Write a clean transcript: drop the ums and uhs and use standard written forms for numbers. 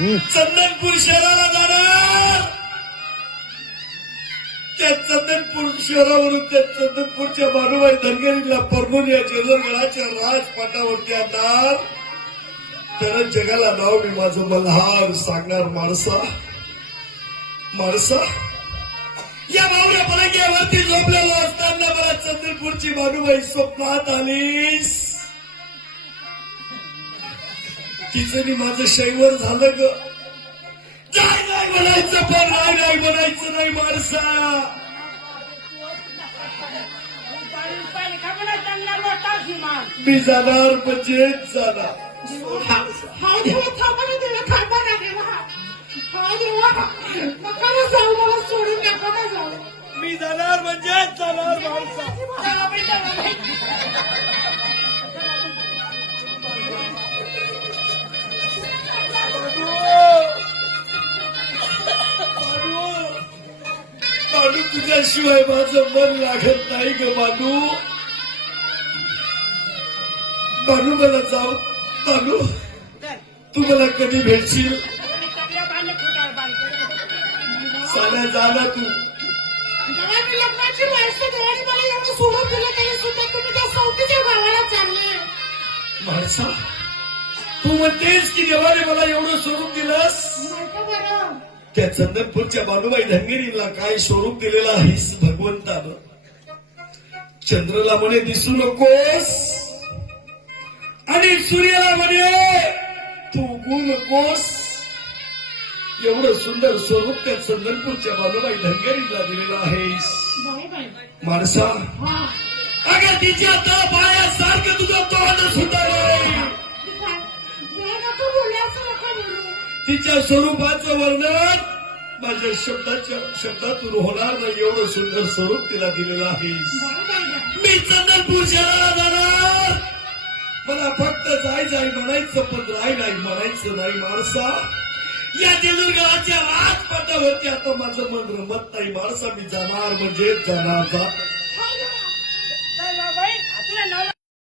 चंदनपूर शहराला जाणार. त्या चंदनपूर शहरावरून त्या चंदनपूरच्या भानुबाई धनगरीला परभणी या जेजूरगडाच्या राजपाटावरती आणणार. त्याला जगाला नाव मी माझं मल्हार सांगणार. माणसा या मावळ्या पलंग्यावरती झोपलेलो असताना मला चंद्रपूरची भानुबाई स्वप्नात आलीस. तिचं माझं शैवर झालं ग. जाय नाही म्हणायचं पण नाही म्हणायचं नाही. माणसा मी जाणार म्हणजे जाणार. मी जाणार म्हणजे जाणार. मानू तुझ्याशिवाय माझं मन लागत नाही ग. मानू मला जाऊ. मानू तू मला कधी भेटशील. साऱ्या झाला तू लग्नाची माणसं देवाने मला एवढं सोडून दिलं तरी सुद्धा तुम्ही त्या सौतीच्या गावाला चालले. माणसा तू म्हणतेस की देवाने मला एवढं सोडून दिलंस. बरं त्या चंदनपूरच्या भानुबाई धनगिरीला काय स्वरूप दिलेलं आहेस भगवंतानं. चंद्राला म्हणे दिसू नकोस आणि सूर्याला म्हणे तू उगू नकोस. एवढं सुंदर स्वरूप त्या चंदनपूरच्या भानुबाई धनगरीला दिलेलं आहेस. माणसा अगं तिच्या तळ पायासारखं तुझं तोंड सुद्धा नाही. तिच्या स्वरूपाचं वर्णन माझ्या शब्दातून होणार नाही. एवढं सुंदर स्वरूप तिला दिलेलं आहे. मी चंदनपूर शहराला जाणार. मला फक्त जाय म्हणायचं पण राय नाही म्हणायचं नाही. माणसा या जेजूरगडाच्या राजपाटावरती आता माझं मन रमत नाही. माणसा मी जाणार म्हणजे जाणार.